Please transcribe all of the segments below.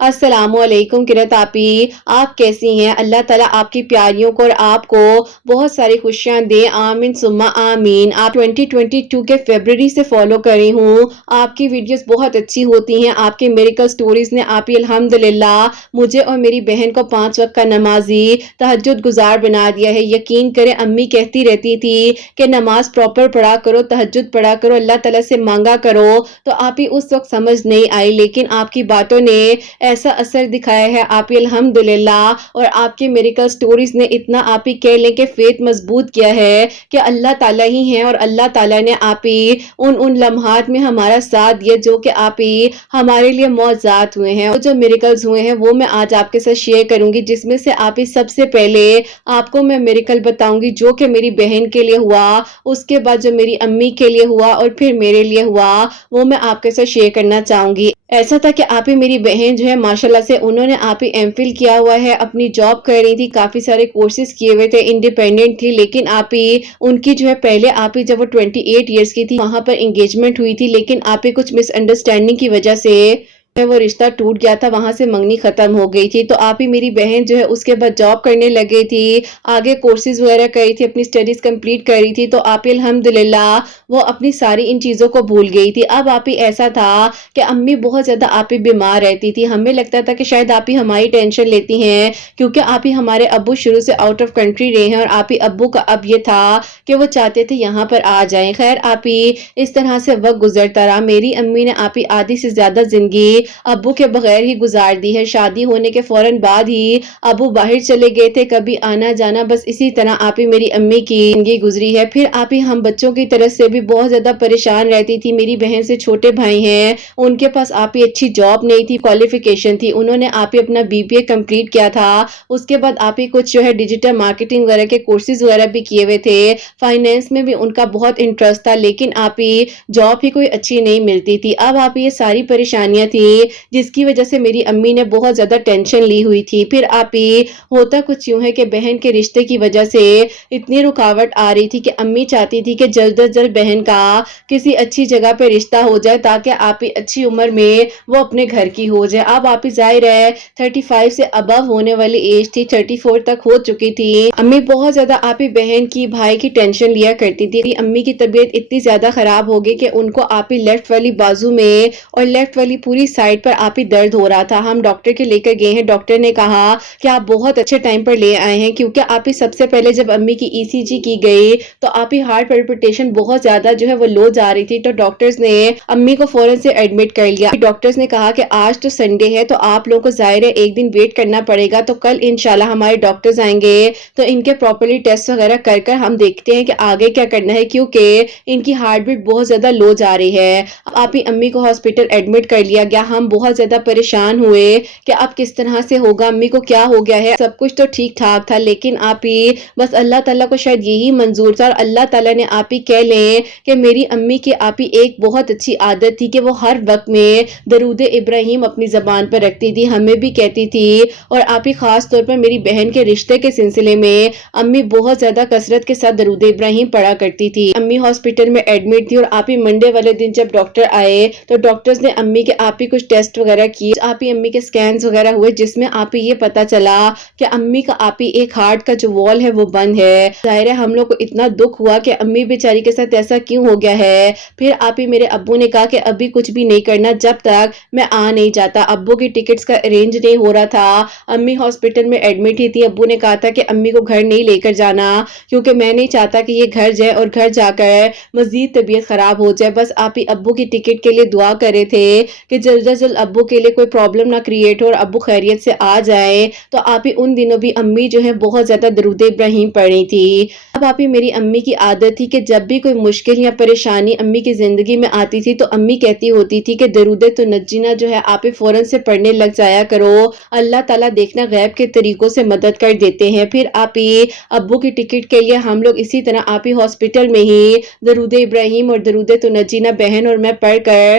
السلام علیکم کرت آپی، آپ کیسی ہیں؟ اللہ تعالیٰ آپ کی پیاریوں کو اور آپ کو بہت ساری خوشیاں دے، آمین ثم آمین۔ آپ 2022 کے فیبرری سے فالو کری ہوں، آپ کی ویڈیوز بہت اچھی ہوتی ہیں، آپ کی میریکل سٹوریز نے آپی الحمدللہ مجھے اور میری بہن کو 5 وقت کا نمازی تہجد گزار بنا دیا ہے۔ یقین کریں امی کہتی رہتی تھی کہ نماز پراپر پڑھا کرو، تہجد پڑھا کرو، اللہ تعالیٰ سے مانگا کرو، تو آپی اس وقت سمجھ نہیں آئی، لیکن آپ کی باتوں نے ایسا اثر دکھایا ہے آپی الحمدللہ، اور آپ کی میریکل سٹوریز نے اتنا آپی کہہ لیں کہ فیت مضبوط کیا ہے کہ اللہ تعالیٰ ہی ہیں، اور اللہ تعالیٰ نے آپی ان لمحات میں ہمارا ساتھ دیا جو کہ آپی ہمارے لیے معجزات ہوئے ہیں، اور جو میریکلز ہوئے ہیں وہ میں آج آپ کے ساتھ شیئر کروں گی، جس میں سے آپی سب سے پہلے آپ کو میں میریکل بتاؤں گی جو کہ میری بہن کے لیے ہوا، اس کے بعد جو میری امی کے لیے ہوا اور پھر میرے لیے ہوا، وہ میں آپ کے ساتھ شیئر کرنا چاہوں گی۔ ایسا تھا کہ آپی میری بہن جو ہے ماشاءاللہ سے انہوں نے آپی ایم فل کیا ہوا ہے، اپنی جاب کر رہی تھی، کافی سارے کورسز کیے ہوئے تھے، انڈیپینڈنٹ تھی، لیکن آپی ان کی جو ہے پہلے آپی جب وہ 28 ایئرس کی تھی وہاں پر انگیجمنٹ ہوئی تھی، لیکن آپی کچھ مس انڈرسٹینڈنگ کی وجہ سے وہ رشتہ ٹوٹ گیا تھا، وہاں سے منگنی ختم ہو گئی تھی، تو آپ ہی میری بہن جو ہے اس کے بعد جاب کرنے لگی تھی، آگے کورسز وغیرہ کری تھی، اپنی سٹڈیز کمپلیٹ کری تھی، تو آپ ہی الحمدللہ وہ اپنی ساری ان چیزوں کو بھول گئی تھی۔ اب آپ ہی ایسا تھا کہ امی بہت زیادہ آپ ہی بیمار رہتی تھی، ہمیں لگتا تھا کہ شاید آپ ہی ہماری ٹینشن لیتی ہیں، کیونکہ آپ ہی ہمارے ابو شروع سے آؤٹ آف کنٹری رہے ہیں، اور آپ ہی ابو کا اب یہ تھا کہ وہ چاہتے تھے یہاں پر آ جائیں۔ خیر آپ ہی اس طرح سے وقت گزرتا رہا، میری امی نے آپ ہی آدھی سے زیادہ زندگی ابو کے بغیر ہی گزار دی ہے، شادی ہونے کے فوراً بعد ہی ابو باہر چلے گئے تھے، کبھی آنا جانا، بس اسی طرح آپ ہی میری امی کی زندگی گزری ہے۔ پھر آپ ہی ہم بچوں کی طرف سے بھی بہت زیادہ پریشان رہتی تھی، میری بہن سے چھوٹے بھائی ہیں، ان کے پاس آپ ہی اچھی جاب نہیں تھی، کوالیفیکیشن تھی، انہوں نے آپ ہی اپنا BBA کمپلیٹ کیا تھا، اس کے بعد آپ ہی کچھ جو ہے ڈیجیٹل مارکیٹنگ وغیرہ کے کورسز وغیرہ بھی کیے ہوئے تھے، فائنینس میں بھی ان کا بہت انٹرسٹ تھا، لیکن آپ ہی جاب ہی کوئی اچھی نہیں ملتی تھی۔ اب آپ یہ ساری پریشانیاں تھی جس کی وجہ سے میری امی نے بہت زیادہ ٹینشن لی ہوئی تھی۔ پھر آپ ہی ہوتا کچھ یوں ہے کہ بہن کے رشتے کی وجہ سے اتنی رکاوٹ آ رہی تھی کہ امی چاہتی تھی کہ جلد از جلد بہن کا کسی اچھی جگہ پہ رشتہ ہو جائے تاکہ آپ ہی اچھی عمر میں وہ اپنے گھر کی ہو جائے۔ اب آپ ہی ظاہر ہے 35 سے ابو ہونے والی ایج تھی، 34 تک ہو چکی تھی، امی بہت زیادہ آپ ہی بہن کی بھائی کی ٹینشن لیا کرتی تھی۔ امی کی طبیعت اتنی زیادہ خراب ہو گئی کہ ان کو آپ ہی لیفٹ والی بازو میں اور لیفٹ والی پوری سائڈ پر آپ ہی درد ہو رہا تھا۔ ہم ڈاکٹر کے لے کر گئے ہیں، ڈاکٹر نے کہا کہ آپ بہت اچھے ٹائم پر لے آئے ہیں، کیونکہ آپ ہی سب سے پہلے جب امی کی ECG کی گئی تو آپ ہی ہارٹ پلپٹیشن بہت زیادہ جو ہے وہ لو جا رہی تھی، تو ڈاکٹرز نے امی کو فوراً سے ایڈمٹ کر لیا۔ ڈاکٹرز نے کہا کہ آج تو سنڈے ہے تو آپ لوگوں کو ظاہر ہے ایک دن ویٹ کرنا پڑے گا، تو کل انشاءاللہ ہمارے ڈاکٹرز آئیں گے تو ان کے پراپرلی ٹیسٹ وغیرہ کر کر ہم دیکھتے ہیں کہ آگے کیا کرنا ہے، کیونکہ ان کی ہارٹ بیٹ بہت زیادہ لو جا رہی ہے۔ آپ ہی امی کو ہاسپٹل ایڈمٹ کر لیا گیا، ہم بہت زیادہ پریشان ہوئے کہ اب کس طرح سے ہوگا، امی کو کیا ہو گیا ہے۔ سب کچھ تو ٹھیک ٹھاک تھا، لیکن آپ ہی بس اللہ تعالیٰ کو شاید یہی منظور تھا، اور اللہ تعالیٰ نے آپ ہی کہہ لیں کہ میری امی کی آپ ہی ایک بہت اچھی عادت تھی کہ وہ ہر وقت میں درود ابراہیم اپنی زبان پر رکھتی تھی، ہمیں بھی کہتی تھی، اور آپ ہی خاص طور پر میری بہن کے رشتے کے سلسلے میں امی بہت زیادہ کثرت کے ساتھ درود ابراہیم پڑھا کرتی تھی۔ امی ہاسپٹل میں ایڈمٹ تھی، اور آپ ہی منڈے والے دن جب ڈاکٹر آئے تو ڈاکٹرز نے امی کے آپ ہی کچھ ٹیسٹ وغیرہ کیے، آپ ہی امی کے سکینز وغیرہ ہوئے، جس میں آپ ہی یہ پتا چلا کہ امی کا آپ ہی ایک ہارٹ کا جو وال ہے وہ بند ہے۔ ظاہر ہے ہم لوگ کو اتنا دکھ ہوا کہ امی بیچاری کے ساتھ ایسا کیوں ہو گیا ہے۔ پھر آپ ہی میرے ابو نے کہا کہ ابھی کچھ بھی نہیں کرنا جب تک میں آ نہیں جاتا، ابو کی ٹکٹس کا ارینج نہیں ہو رہا تھا، امی ہاسپٹل میں ایڈمٹ ہی تھی، ابو نے کہا تھا کہ امی کو گھر نہیں لے کر جانا، کیونکہ میں نہیں چاہتا کہ یہ گھر جائے اور گھر جا کر مزید طبیعت خراب ہو جائے۔ بس آپ ہی ابو کی ٹکٹ کے لیے دعا کرے تھے کہ جلد از جلد ابو کے لیے کوئی پرابلم نہ کریٹ ہو اور ابو خیریت سے آ جائے۔ تو آپ ہی ان دنوں بھی امی جو ہے بہت زیادہ درود ابراہیم پڑھی تھی۔ اب آپ ہی میری امی کی عادت تھی کہ جب بھی کوئی مشکل یا پریشانی امی کی زندگی میں آتی تھی تو امی کہتی ہوتی تھی کہ درود تو نجینا جو ہے آپ ہی فوراً سے پڑھنے لگ جایا کرو، اللہ تعالیٰ دیکھنا غیب کے طریقوں سے مدد کر دیتے ہیں۔ پھر آپ ہی ابو کی ٹکٹ کے لیے ہم لوگ اسی طرح آپ ہی ہاسپٹل میں ہی درود ابراہیم اور درود تو نجینا بہن اور میں پڑھ کر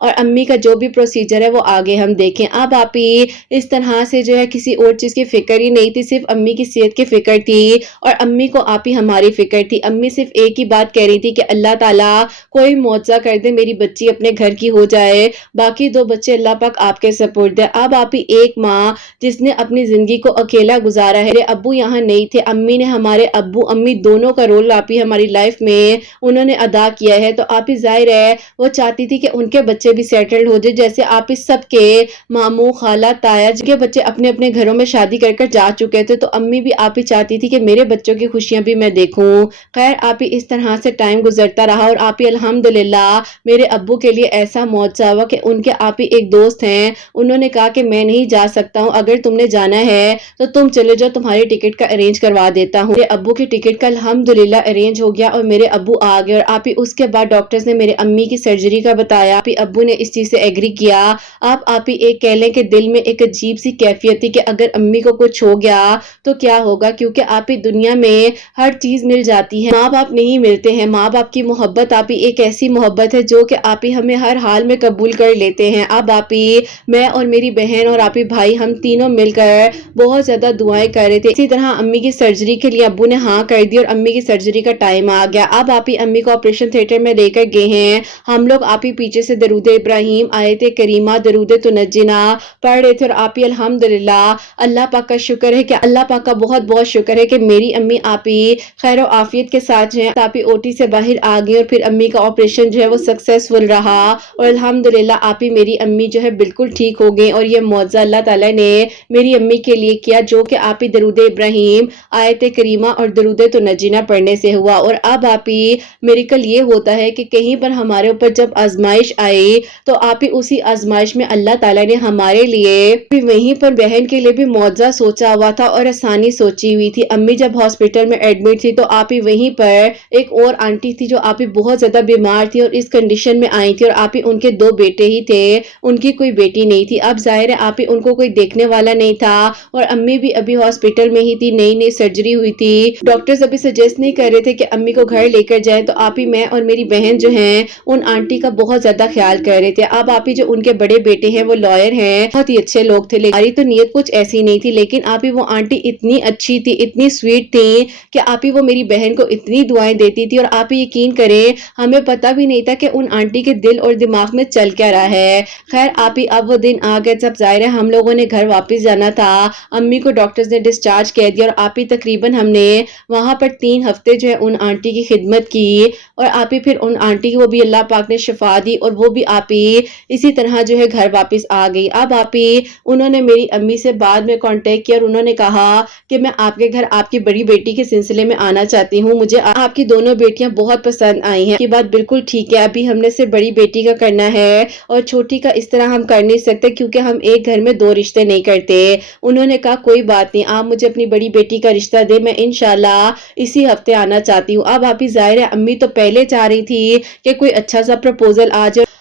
اور امی کا جو بھی پروسیجر ہے وہ آگے ہم دیکھیں۔ اب آپ ہی اس طرح سے جو ہے کسی اور چیز کی فکر ہی نہیں تھی، صرف امی کی صحت کی فکر تھی اور امی کو آپ ہی ہماری فکر تھی۔ امی صرف ایک ہی بات کہہ رہی تھی کہ اللہ تعالیٰ کوئی معجزہ کر دے، میری بچی اپنے گھر کی ہو جائے، باقی 2 بچے اللہ پاک آپ کے سپرد ہے۔ اب آپ ہی ایک ماں جس نے اپنی زندگی کو اکیلا گزارا ہے، میرے ابو یہاں نہیں تھے، امی نے ہمارے ابو امی دونوں کا رول آپ ہی ہماری لائف میں انہوں نے ادا کیا ہے، تو آپ ہی ظاہر ہے وہ چاہتی تھی کہ ان کے بچے بھی سیٹلڈ ہو جائے، جیسے آپ ہی سب کے ماموں خالہ تایا جن کے بچے اپنے اپنے گھروں میں شادی کر کر جا چکے تھے، تو امی بھی آپ ہی چاہتی تھی کہ میرے بچوں کی خوشیاں بھی میں دیکھوں۔ خیر آپ ہی اس طرح سے ٹائم گزرتا رہا اور آپ ہی الحمدللہ میرے ابو کے لیے ایسا معجزہ ہوا کہ ان کے آپ ہی ایک دوست ہیں، انہوں نے کہا کہ میں نہیں جا سکتا ہوں، اگر تم نے جانا ہے تو تم چلے جاؤ، تمہاری ٹکٹ کا ارینج کروا دیتا ہوں۔ میرے ابو کی ٹکٹ کا الحمدللہ ارینج ہو گیا اور میرے ابو آ گئے، اور آپ ہی اس کے بعد ڈاکٹرز نے میرے امی کی سرجری کا بتایا، آپ ہی ابو نے اس چیز سے ایگری کیا۔ آپ ہی ایک کہہ لیں کہ دل میں ایک عجیب سی کیفیت تھی کہ اگر امی کو کچھ ہو گیا تو کیا ہوگا، کیونکہ آپ ہی دنیا میں ہر چیز مل جاتی ہے، ماں باپ نہیں ملتے ہیں، ماں باپ کی محبت آپ ہی ایک ایسی محبت ہے جو کہ آپ ہی ہمیں ہر حال میں قبول کر لیتے ہیں۔ اب آپ ہی میں اور میری بہن اور آپ ہی بھائی ہم تینوں مل کر بہت زیادہ دعائیں کر رہے تھے، اسی طرح امی کی سرجری کے لیے ابو نے ہاں کر دی اور امی کی سرجری کا ٹائم آ گیا۔ اب آپ ہی امی کو آپریشن تھیٹر میں لے کر گئے ہیں، ہم لوگ آپ ہی پیچھے سے درود ابراہیم آیت کریمہ درود تنجینا پڑھ رہے تھے، اور آپ ہی الحمدللہ اللہ پاک کا شکر ہے کہ اللہ پاک کا بہت بہت شکر ہے کہ میری امی آپ ہی خیر و عافیت کے ساتھ ہیں، آپ ہی اوٹی سے باہر آ گئی اور پھر امی کا آپریشن جو ہے وہ سکسیسفل رہا اور الحمدللہ آپ ہی میری امی جو ہے بالکل ٹھیک ہو گئی، اور یہ معجزہ اللہ تعالیٰ نے میری امی کے لیے کیا جو کہ آپ ہی درود ابراہیم آیت کریمہ اور درود تنجینا پڑھنے سے ہوا۔ اور اب آپ ہی میریکل یہ ہوتا ہے کہ کہیں پر ہمارے اوپر جب آزمائش آئی تو آپ ہی اسی آزمائش میں اللہ تعالیٰ نے ہمارے لیے بھی وہیں پر بہن کے لیے بھی معجزہ سوچا ہوا تھا اور آسانی سوچی ہوئی تھی۔ امی جب ہاسپٹل میں ایڈمٹ تھی تو آپ ہی وہیں پر ایک اور آنٹی تھی جو آپ ہی بہت زیادہ بیمار تھی اور اس کنڈیشن میں آئی تھی، اور آپ ہی ان کے 2 بیٹے ہی تھے، ان کی کوئی بیٹی نہیں تھی۔ اب ظاہر ہے آپ ہی ان کو کوئی دیکھنے والا نہیں تھا اور امی بھی ابھی ہاسپٹل میں ہی تھی، نئی نئی سرجری ہوئی تھی، ڈاکٹرز ابھی سجیسٹ نہیں کر رہے تھے کہ امی کو گھر لے کر جائیں، تو آپ ہی میں اور میری بہن جو ہیں ان آنٹی کا بہت زیادہ خیال کر رہے تھے۔ اب آپ ہی جو ان کے بڑے بیٹے ہیں وہ لائر ہیں، بہت ہی اچھے لوگ تھے، ہماری تو نیت کچھ ایسی نہیں تھی، لیکن آپ ہی وہ آنٹی اتنی اچھی تھی، اتنی سویٹ تھی کہ آپ ہی وہ میری بہن کو اتنی دعائیں دیتی تھی، اور آپ ہی یقین کریں ہمیں پتہ بھی نہیں تھا کہ ان آنٹی کے دل اور دماغ میں چل کیا رہا ہے۔ خیر آپ ہی اب وہ دن آ گئے جب ظاہر ہے ہم لوگوں نے گھر واپس جانا تھا، امی کو ڈاکٹرز نے ڈسچارج کہہ دیا، اور آپ ہی تقریباً ہم نے وہاں پر 3 ہفتے جو ہے ان آنٹی کی خدمت کی، اور آپ ہی پھر ان آنٹی کو بھی اللہ پاک نے شفا دی اور وہ بھی آپ ہی اسی طرح جو ہے گھر واپس آ گئی۔ اب آپ ہی انہوں نے میری امی سے بعد میں کانٹیکٹ کیا اور انہوں نے کہا کہ میں آپ کے گھر آپ کی بڑی بیٹی کے سلسلے میں آنا چاہتی ہوں، مجھے آپ کی دونوں بیٹیاں بہت پسند آئی ہیں۔ کی بات بالکل ٹھیک ہے، ابھی ہم نے صرف بڑی بیٹی کا کرنا ہے اور چھوٹی کا اس طرح ہم کر نہیں سکتے کیونکہ ہم ایک گھر میں 2 رشتے نہیں کرتے۔ انہوں نے کہا کوئی بات نہیں، آپ مجھے اپنی بڑی بیٹی کا رشتہ دے، میں انشاءاللہ اسی ہفتے آنا چاہتی ہوں۔ اب آپ ہی ظاہر ہے امی تو پہلے چاہ رہی تھی کہ کوئی اچھا سا پروپوزل آ جائے،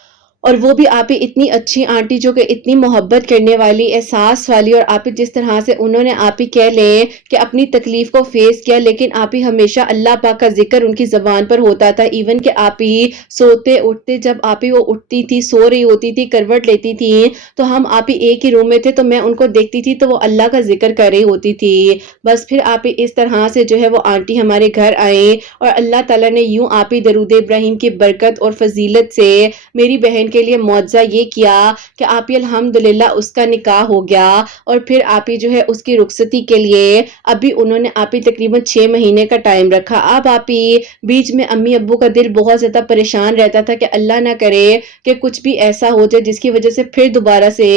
اور وہ بھی آپ ہی اتنی اچھی آنٹی جو کہ اتنی محبت کرنے والی، احساس والی، اور آپ ہی جس طرح سے انہوں نے آپ ہی کہہ لیں کہ اپنی تکلیف کو فیس کیا، لیکن آپ ہی ہمیشہ اللہ پاک کا ذکر ان کی زبان پر ہوتا تھا، ایون کہ آپ ہی سوتے اٹھتے جب آپ ہی وہ اٹھتی تھی، سو رہی ہوتی تھی، کروٹ لیتی تھی تو ہم آپ ہی ایک ہی روم میں تھے تو میں ان کو دیکھتی تھی تو وہ اللہ کا ذکر کر رہی ہوتی تھی۔ بس پھر آپ ہی اس طرح سے جو ہے وہ آنٹی ہمارے گھر آئیں اور اللہ تعالیٰ نے یوں آپ ہی درود ابراہیم کی برکت اور فضیلت سے میری بہن کے لیے معجزہ یہ کیا کہ آپ ہی الحمدللہ اس کا نکاح ہو گیا، اور پھر آپ ہی جو ہے اس کی رخصتی کے لیے ابھی انہوں نے آپ ہی تقریباً 6 مہینے کا ٹائم رکھا۔ اب آپ ہی بیچ میں امی ابو کا دل بہت زیادہ پریشان رہتا تھا کہ اللہ نہ کرے کہ کچھ بھی ایسا ہو جائے جس کی وجہ سے پھر دوبارہ سے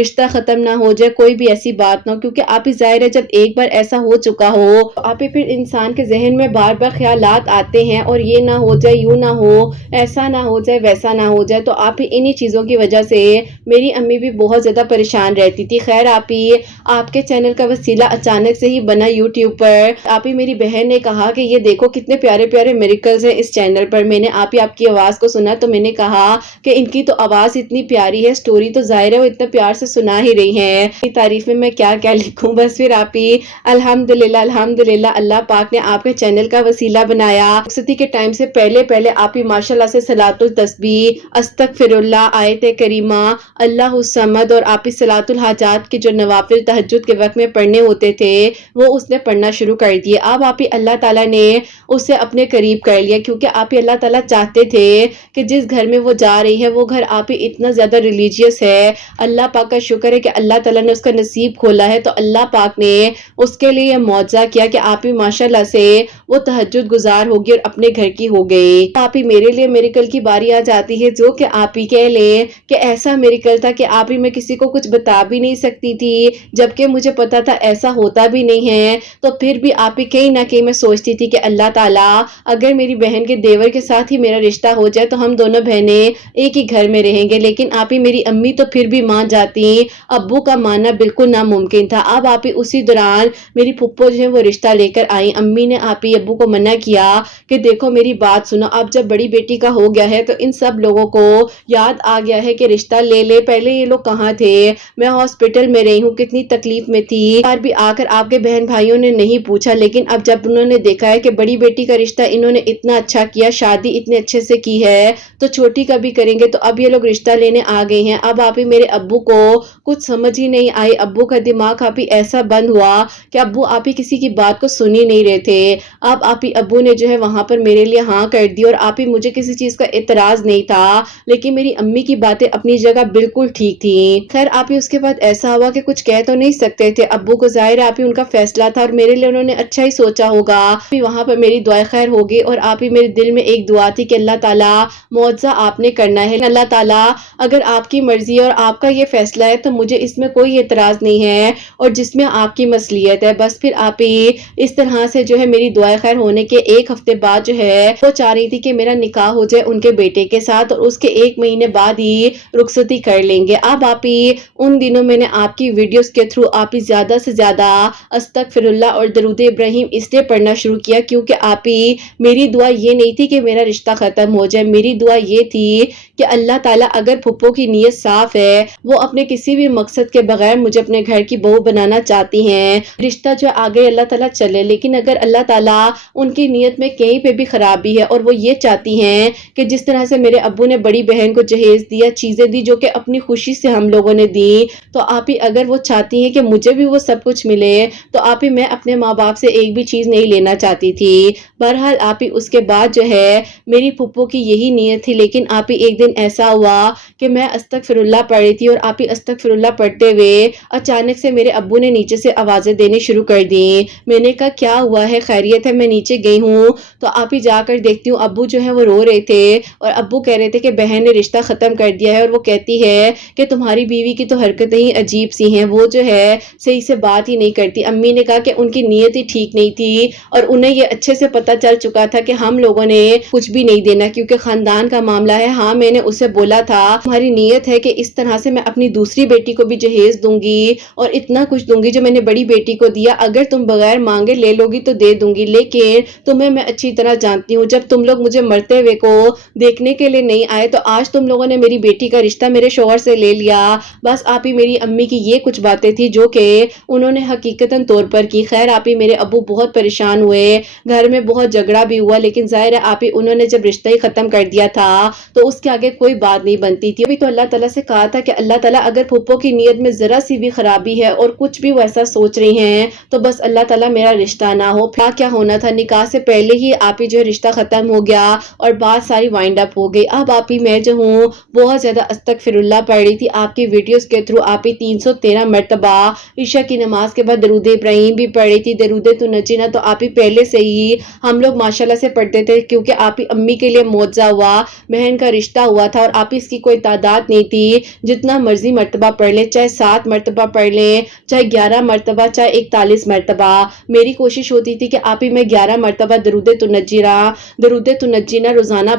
رشتہ ختم نہ ہو جائے، کوئی بھی ایسی بات نہ ہو، کیونکہ آپ ہی ظاہر ہے جب ایک بار ایسا ہو چکا ہو تو آپ ہی پھر انسان کے ذہن میں بار بار خیالات آتے ہیں، اور یہ نہ ہو جائے، یوں نہ ہو، ایسا نہ ہو جائے، ویسا نہ ہو جائے، تو آپ آپ ہی انہی چیزوں کی وجہ سے میری امی بھی بہت زیادہ پریشان رہتی تھی۔ خیر آپ ہی آپ کے چینل کا وسیلہ اچانک سے ہی بنا یوٹیوب پر۔ آپ ہی میری بہن نے کہا کہ یہ دیکھو کتنے پیارے پیارے میریکلز ہیں اس چینل پر۔ میں نے آپ کی آواز کو سنا تو میں نے کہا کہ ان کی تو آواز اتنی پیاری ہے، سٹوری تو ظاہر ہے وہ اتنا پیار سے سنا ہی رہی ہیں، تعریف میں کیا کیا لکھوں۔ بس پھر آپ ہی الحمدللہ اللہ پاک نے آپ کے چینل کا وسیلہ بنایا۔ رخصتی کے ٹائم سے پہلے آپ ہی ماشاءاللہ سے صلاۃ التسبیح، استغفر اللہ، آیت کریمہ، اللہ الصمد اور آپ ہی صلاۃ الحاجات کے جو نوافل تہجد کے وقت میں پڑھنے ہوتے تھے وہ اس نے پڑھنا شروع کر دیے۔ اب آپ ہی اللہ تعالیٰ نے اسے اپنے قریب کر لیا، کیونکہ آپ ہی اللہ تعالیٰ چاہتے تھے کہ جس گھر میں وہ جا رہی ہے وہ گھر آپ ہی اتنا زیادہ ریلیجیس ہے۔ اللہ پاک کا شکر ہے کہ اللہ تعالیٰ نے اس کا نصیب کھولا ہے، تو اللہ پاک نے اس کے لیے یہ معجزہ کیا کہ آپ ہی ماشاءاللہ سے وہ تہجد گزار ہوگی اور اپنے گھر کی ہو گئی۔ آپ ہی میرے لیے میریکل کی باری آ جاتی ہے، جو کہ آپ ہی کہہ لیں کہ ایسا میریکل تھا کہ آپ ہی میں کسی کو کچھ بتا بھی نہیں سکتی تھی، جبکہ مجھے پتا تھا ایسا ہوتا بھی نہیں ہے، تو پھر بھی آپ ہی کہیں نہ کہیں میں سوچتی تھی کہ اللہ تعالیٰ اگر میری بہن کے دیور کے ساتھ ہی میرا رشتہ ہو جائے تو ہم دونوں بہنیں ایک ہی گھر میں رہیں گے۔ لیکن آپ ہی میری امی تو پھر بھی مان جاتی، ابو کا ماننا بالکل ناممکن تھا۔ اب آپ ہی اسی دوران میری پھپھو جو ہے وہ رشتہ لے کر آئی۔ امی نے آپ ہی ابو کو منع کیا کہ دیکھو میری بات سنو، اب جب بڑی بیٹی کا ہو گیا ہے تو ان سب لوگوں کو یاد آ گیا ہے کہ رشتہ لے لے، پہلے یہ لوگ کہاں تھے، میں ہاسپٹل میں رہی ہوں، کتنی تکلیف میں تھی، اور بھی آ کر آپ کے بہن بھائیوں نے نہیں پوچھا۔ لیکن اب جب انہوں نے دیکھا ہے کہ بڑی بیٹی کا رشتہ انہوں نے اتنا اچھا کیا، شادی اتنے اچھے سے کی ہے، تو چھوٹی کا بھی کریں گے، تو اب یہ لوگ رشتہ لینے آ گئے ہیں۔ اب آپ ہی میرے ابو کو کچھ سمجھ ہی نہیں آئی، ابو کا دماغ آپ ہی ایسا بند ہوا کہ ابو آپ ہی کسی کی بات کو سن ہی نہیں رہے تھے۔ اب آپ ہی ابو نے جو ہے وہاں پر میرے لیے ہاں کر دی، اور آپ ہی مجھے کسی چیز کا اعتراض نہیں تھا، لیکن میری امی کی باتیں اپنی جگہ بالکل ٹھیک تھیں۔ خیر آپ ہی اس کے بعد ایسا ہوا کہ کچھ کہہ تو نہیں سکتے تھے ابو کو، ظاہر ہے آپ ہی ان کا فیصلہ تھا اور میرے لیے انہوں نے اچھا ہی سوچا ہوگا۔ وہاں پر میری دعائیں خیر ہوگی، اور آپ ہی میرے دل میں ایک دعا تھی کہ اللہ تعالیٰ معجزہ آپ نے کرنا ہے، اللہ تعالیٰ اگر آپ کی مرضی اور آپ کا یہ فیصلہ ہے تو مجھے اس میں کوئی اعتراض نہیں ہے، اور جس میں آپ کی مصلحت ہے۔ بس پھر آپ ہی اس طرح سے جو ہے میری دعائیں خیر ہونے کے ایک ہفتے بعد جو ہے وہ چاہ رہی تھی کہ میرا نکاح ہو جائے ان کے بیٹے کے ساتھ، اور اس کے 1 مہینے بعد ہی رخصتی کر لیں گے۔ اب آپ ہی ان دنوں میں نے آپ کی ویڈیوز کے تھرو آپ ہی زیادہ سے زیادہ استغفر اللہ اور درود ابراہیم اس لیے پڑھنا شروع کیا کیونکہ آپ ہی میری دعا یہ نہیں تھی کہ میرا رشتہ ختم ہو جائے، میری دعا یہ تھی کہ اللہ تعالیٰ اگر پھپھو کی نیت صاف ہے، وہ اپنے کسی بھی مقصد کے بغیر مجھے اپنے گھر کی بہو بنانا چاہتی ہیں، رشتہ جو آگے اللہ تعالیٰ چلے، لیکن اگر اللہ تعالیٰ ان کی نیت میں کہیں پہ بھی خرابی ہے اور وہ یہ چاہتی ہیں کہ جس طرح سے میرے ابو نے بڑی بہن کو جہیز دیا، چیزیں دی جو کہ اپنی خوشی سے ہم لوگوں نے دی، تو آپ ہی اگر وہ چاہتی ہیں کہ مجھے بھی وہ سب کچھ ملے، تو آپ ہی میں اپنے ماں باپ سے ایک بھی چیز نہیں لینا چاہتی تھی۔ بہرحال آپ ہی اس کے بعد جو ہے میری پھپھو کی یہی نیت تھی، لیکن آپ ہی ایک دن ایسا ہوا کہ میں استغفر اللہ پڑھ رہی تھی، اور آپ ہی استغفر اللہ پڑھتے ہوئے اچانک سے میرے ابو نے نیچے سے آوازیں دینے شروع کر دی۔ میں نے کہا کیا ہوا ہے، خیریت ہے؟ میں نیچے گئی ہوں تو آپ ہی جا کر دیکھتی ہوں ابو جو ہے وہ رو رہے تھے، اور ابو کہہ رہے تھے کہ بہن نے رشتہ ختم کر دیا ہے، اور وہ کہتی ہے کہ تمہاری بیوی کی تو حرکتیں ہی عجیب سی ہیں، وہ جو ہے صحیح سے بات ہی نہیں کرتی۔ امی نے کہا کہ ان کی نیت ہی ٹھیک نہیں تھی، اور انہیں یہ اچھے سے پتا چل چکا تھا کہ ہم لوگوں نے کچھ بھی نہیں دینا کیونکہ خاندان کا معاملہ ہے۔ ہاں میں نے اسے بولا تھا تمہاری نیت ہے کہ اس طرح سے میں اپنی دوسری بیٹی کو بھی جہیز دوں گی اور اتنا کچھ دوں گی جو میں نے بڑی بیٹی کو دیا، اگر تم بغیر مانگے لے لو گی تو دے دوں گی، لیکن تمہیں میں اچھی طرح جانتی ہوں، جب تم لوگ مجھے مرتے ہوئے کو دیکھنے کے لیے نہیں آئے تو آج تم لوگوں نے میری بیٹی کا رشتہ میرے شوہر سے لے لیا۔ بس آپ ہی میری امی کی یہ کچھ باتیں تھی جو کہ انہوں نے حقیقتاً طور پر کی۔ خیر آپ ہی میرے ابو بہت پریشان ہوئے، گھر میں بہت جھگڑا بھی ہوا، لیکن ظاہر ہے آپ ہی انہوں نے جب رشتہ ہی ختم کر دیا تھا تو اس کے آگے کوئی بات نہیں بنتی تھی۔ ابھی تو اللہ تعالیٰ سے کہا تھا کہ اللہ تعالیٰ اگر پھپھو کی نیت میں ذرا سی بھی خرابی ہے اور کچھ بھی وہ ایسا سوچ رہی ہیں تو بس اللہ تعالیٰ میرا رشتہ نہ ہو۔ کیا ہونا تھا، نکاح سے پہلے ہی آپ ہی جو ہے رشتہ ختم ہو گیا اور بات ساری وائنڈ اپ ہو گئی۔ اب آپ ہی میں جو ہوں بہت زیادہ استغفر اللہ پڑھ رہی تھی آپ کی ویڈیوز کے تھرو، آپ ہی 313 مرتبہ عشاء کی نماز کے بعد درود ابراہیم بھی پڑھ رہی تھی، درود تنجینا تو آپ ہی پہلے سے ہی ہم لوگ ماشاءاللہ سے پڑھتے تھے کیونکہ آپ ہی امی کے لیے معجزہ ہوا، بہن کا رشتہ ہوا تھا، اور آپ ہی اس کی کوئی تعداد نہیں تھی، جتنا مرضی مرتبہ پڑھ لیں، چاہے 7 مرتبہ پڑھ لیں، چاہے 11 مرتبہ، چاہے 41 مرتبہ۔ میری کوشش ہوتی تھی کہ آپ ہی میں 11 مرتبہ درود تنجینا روزانہ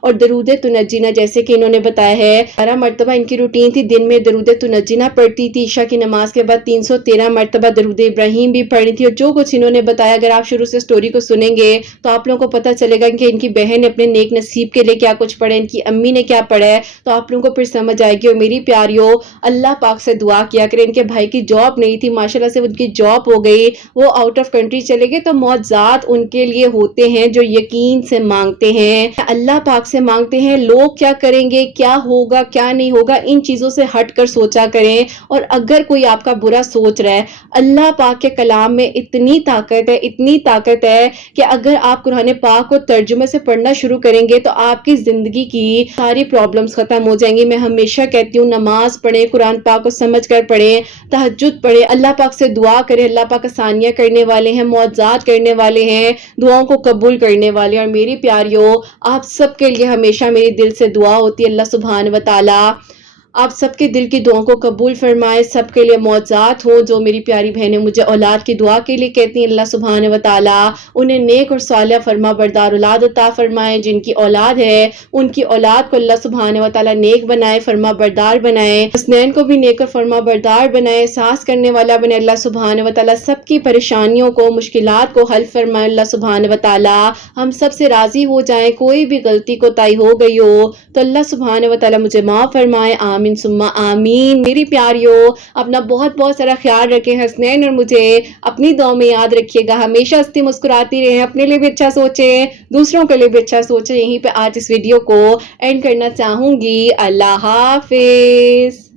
اور درود تنجینا جیسے کہ انہوں نے بتایا ہے 12 مرتبہ ان کی روٹین تھی، دن میں درود تنجینا پڑھتی تھی، عشاء کی نماز کے بعد 313 مرتبہ درود ابراہیم بھی پڑھی تھی، اور جو کچھ انہوں نے بتایا اگر آپ شروع سے سٹوری کو سنیں گے تو آپ لوگوں کو پتہ چلے گا کہ ان کی بہن نے اپنے نیک نصیب کے لیے کیا کچھ پڑھا ہے، ان کی امی نے کیا پڑھا ہے، تو آپ لوگوں کو پھر سمجھ آئے گی۔ اور میری پیاریوں، اللہ پاک سے دعا کیا کریں، ان کے بھائی کی جاب نہیں تھی، ماشاءاللہ سے ان کی جاب ہو گئی، وہ آؤٹ آف کنٹری چلے گئے، تو معجزات ان کے لیے ہوتے ہیں جو یقین سے مانگتے ہیں، اللہ پاک سے مانگتے ہیں۔ لوگ کیا کریں گے، کیا ہوگا کیا نہیں ہوگا، ان چیزوں سے ہٹ کر سوچا کریں، اور اگر کوئی آپ کا برا سوچ رہا ہے، اللہ پاک کے کلام میں اتنی طاقت ہے، اتنی طاقت ہے کہ اگر آپ قرآن پاک کو ترجمے سے پڑھنا شروع کریں گے تو آپ کی زندگی کی ساری پرابلمز ختم ہو جائیں گی۔ میں ہمیشہ کہتی ہوں نماز پڑھیں، قرآن پاک کو سمجھ کر پڑھیں، تہجد پڑھیں، اللہ پاک سے دعا کریں، اللہ پاک آسانیاں کرنے والے ہیں، معجزات کرنے والے ہیں، دعاؤں کو قبول کرنے والے ہیں۔ اور میری پیاریوں، آپ سب کے لیے ہمیشہ میری دل سے دعا ہوتی ہے، اللہ سبحانہ و تعالی آپ سب کے دل کی دعاؤں کو قبول فرمائے، سب کے لیے معجزات ہوں۔ جو میری پیاری بہنیں مجھے اولاد کی دعا کے لیے کہتی ہیں، اللہ سبحانہ و تعالی انہیں نیک اور صالح فرما بردار اولاد عطا فرمائے، جن کی اولاد ہے ان کی اولاد کو اللہ سبحانہ و تعالی نیک بنائے، فرما بردار بنائے، حسنین کو بھی نیک اور فرما بردار بنائے، احساس کرنے والا بنائے، اللہ سبحانہ و تعالی سب کی پریشانیوں کو، مشکلات کو حل فرمائے، اللہ سبحانہ و تعالی ہم سب سے راضی ہو جائیں، کوئی بھی غلطی کوتاہی ہو گئی ہو تو اللہ سبحانہ و تعالی مجھے معاف فرمائے، آمین ثم آمین۔ میری پیاریوں، اپنا بہت بہت سارا خیال رکھیں، حسنین اور مجھے اپنی دعا میں یاد رکھیے گا، ہمیشہ ہنستی مسکراتی رہیں، اپنے لیے بھی اچھا سوچیں، دوسروں کے لیے بھی اچھا سوچیں۔ یہیں پہ آج اس ویڈیو کو اینڈ کرنا چاہوں گی۔ اللہ حافظ۔